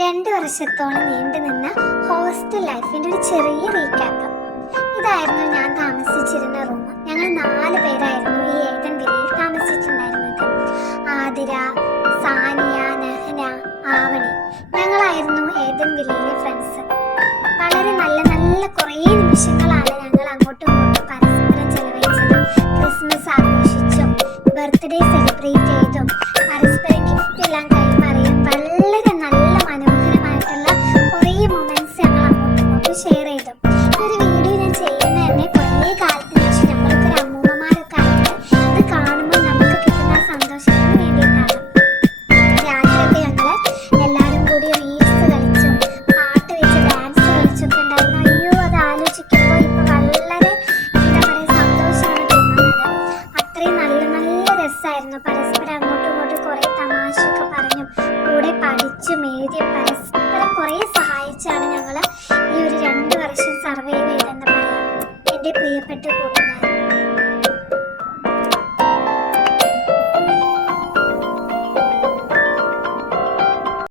2 വർഷത്തോളം നീണ്ടുനിന്ന ഹോസ്റ്റൽ ലൈഫിൻ്റെ ഒരു ചെറിയ റീക്യാപ്പ്. ഇതായിരുന്നു ഞാൻ താമസിച്ചിരുന്ന റൂം. ഞങ്ങൾ 4 പേരായിരുന്നു ഈ ഏതൻ വില്ലയിൽ താമസിച്ചിട്ടുണ്ടായിരുന്നത്. ആതിര, സാനിയ, നെഹന, ആവണി. ഞങ്ങളായിരുന്നു ഏതൻ വില്ലയിലെ ഫ്രണ്ട്സ്. വളരെ നല്ല നല്ല കുറേ നിമിഷങ്ങളാണ് ഞങ്ങൾ അങ്ങോട്ടും ഇങ്ങോട്ടും പരസ്പരം ചെലവഴിച്ചതും. ക്രിസ്മസ് ആഘോഷിച്ചും ബർത്ത്ഡേ സെലിബ്രേറ്റ് ചെയ്തും പരസ്പരം ഗിഫ്റ്റ് എല്ലാം കൈമാറിയും വളരെ നല്ല മനോഹരമായിട്ടുള്ള കുറേ മൊമെന്റ്സ് ഞങ്ങൾ അങ്ങോട്ടും ഇങ്ങോട്ടും ഷെയർ ചെയ്തു. ഒരു വീഡിയോ ഞാൻ ചെയ്യുന്ന തന്നെ കുറേ കാലത്തിന് ശേഷം നമ്മൾക്കൊരു അമ്മൂമ്മമാരൊക്കെ ആയിട്ട് ഇത് കാണുമ്പോൾ നമുക്ക് കിട്ടുന്ന സന്തോഷത്തിന് വേണ്ടിയിട്ടാണ്. രാത്രിയൊക്കെ ഞങ്ങൾ എല്ലാവരും കൂടി റീൽസ് കളിച്ചും പാട്ട് വെച്ച് ഡാൻസ് കളിച്ചൊക്കെ ഉണ്ടായിരുന്നു. അയ്യോ, അത് ആലോചിക്കുമ്പോൾ ഇപ്പോൾ വളരെ എന്താ പറയുക സന്തോഷമാണ് തോന്നുന്നത്. അത്രയും നല്ല നല്ല രസമായിരുന്നു. പരസ്പരം അങ്ങോട്ടും ഇങ്ങോട്ടും കുറേ തമാശയൊക്കെ പറഞ്ഞും കൂടെ പഠിച്ചും എഴുതിയും പരസ്പരം കുറേ സഹായിച്ചാണ് ഞങ്ങൾ ഈ ഒരു 2 വർഷം സർവൈവ് ചെയ്തെന്ന് പറയാം. എൻ്റെ പ്രിയപ്പെട്ട കൂട്ടുകാർ.